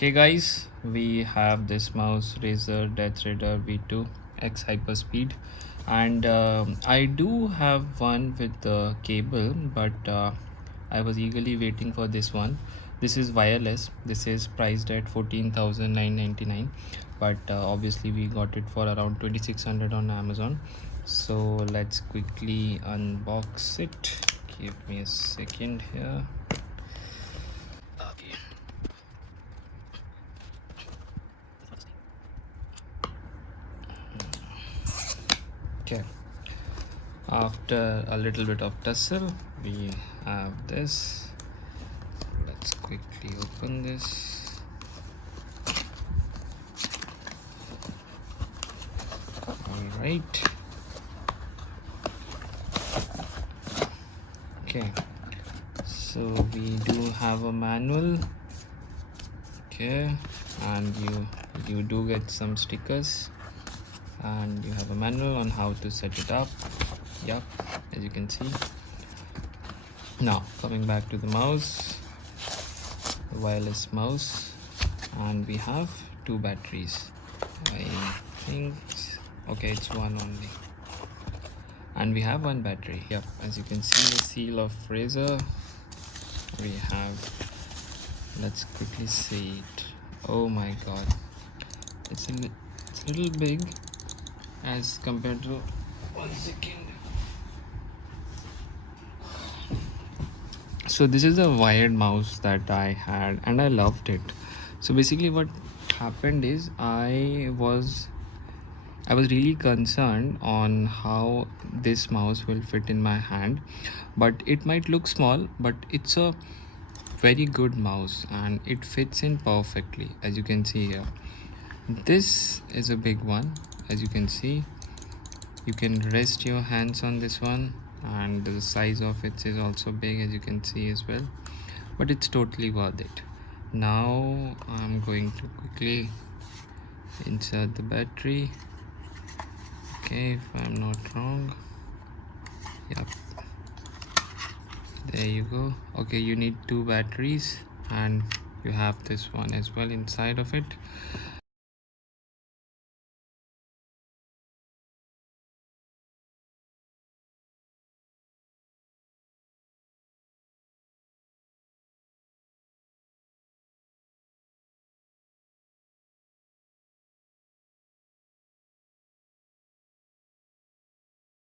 Okay guys, we have this mouse Razer DeathAdder V2 X HyperSpeed, and I do have one with the cable, but I was eagerly waiting for this one. This is wireless. This is priced at 14,999, but obviously we got it for around 2,600 on Amazon. So let's quickly unbox it. Give me a second here. Okay. Okay, after a little bit of tussle we have this. Let's quickly open this. All right. Okay, so we do have a manual. Okay, and you do get some stickers, and you have a manual on how to set it up. Yep, as you can see. Now coming back to the mouse, the wireless mouse, and we have two batteries. I think, okay, it's one only, and we have one battery. Yep, as you can see, the seal of Razer. We have, let's quickly see it. Oh my god, it's a little big as compared to, 1 second. So this is a wired mouse that I had and I loved it. So basically what happened is I was really concerned on how this mouse will fit in my hand, but it might look small, but it's a very good mouse and it fits in perfectly. As you can see here, this is a big one. As you can see, you can rest your hands on this one, and the size of it is also big, as you can see as well, but it's totally worth it. Now I'm going to quickly insert the battery. Okay, if I'm not wrong. Yep, there you go. Okay, you need two batteries and you have this one as well inside of it.